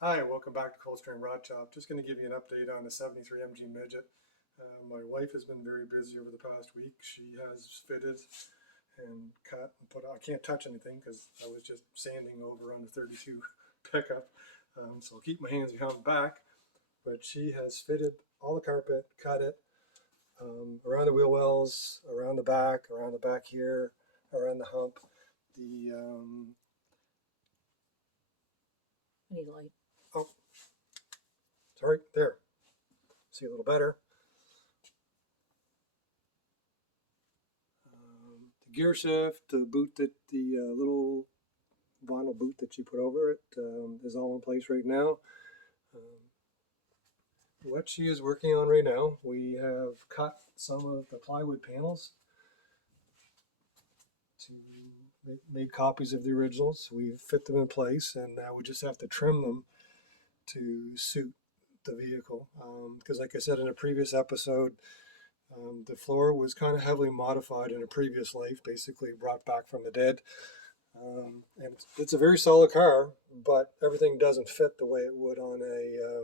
Hi, welcome back to Coldstream Rod Shop. Just going to give you an update on the 73 MG Midget. My wife has been very busy over the past week. She has fitted and cut and put. I can't touch anything because I was just sanding over on the 32 pickup. So I'll keep my hands behind my back. But she has fitted all the carpet, cut it around the wheel wells, around the back here, around the hump. I need light. Oh, sorry, there. See a little better. The gear shift, the boot the little vinyl boot that you put over it is all in place right now. What she is working on right now, we have cut some of the plywood panels to make copies of the originals. We've fit them in place, and now we just have to trim them to suit the vehicle. Because like I said in a previous episode, the floor was kind of heavily modified in a previous life, basically brought back from the dead. And it's a very solid car, but everything doesn't fit the way it would on a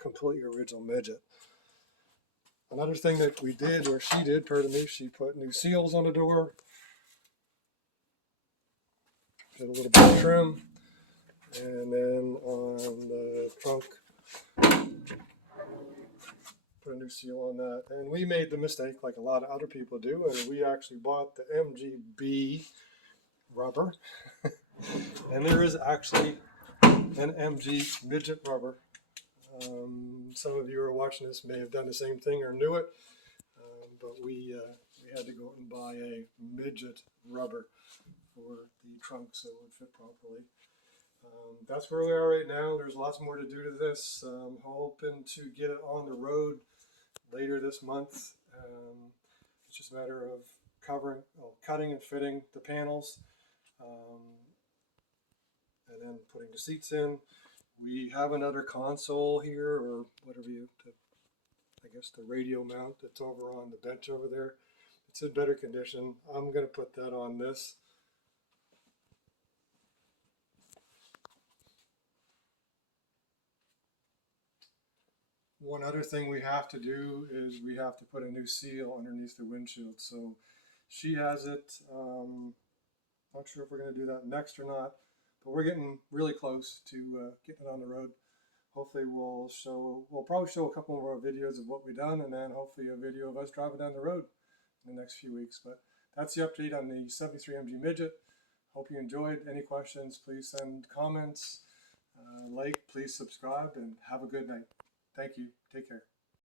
completely original Midget. Another thing that we did, or she did, pardon me, she put new seals on the door, did a little bit of trim, and then on the trunk, put a new seal on that. And we made the mistake, like a lot of other people do, and we actually bought the MGB rubber. And there is actually an MG Midget rubber. Some of you who are watching this may have done the same thing or knew it, but we had to go out and buy a Midget rubber for the trunk so it would fit properly. That's where we are right now. There's lots more to do to this. I'm hoping to get it on the road later this month. It's just a matter of cutting and fitting the panels, and then putting the seats in. We have another console here, or whatever I guess the radio mount that's over on the bench over there. It's in better condition. I'm going to put that on this. One other thing we have to do is we have to put a new seal underneath the windshield. So she has it. Not sure if we're going to do that next or not, but we're getting really close to getting it on the road. Hopefully we'll probably show a couple more videos of what we've done, and then hopefully a video of us driving down the road in the next few weeks. But that's the update on the 73 MG Midget. Hope you enjoyed. Any questions, please send comments. Please subscribe, and have a good night. Thank you. Take care.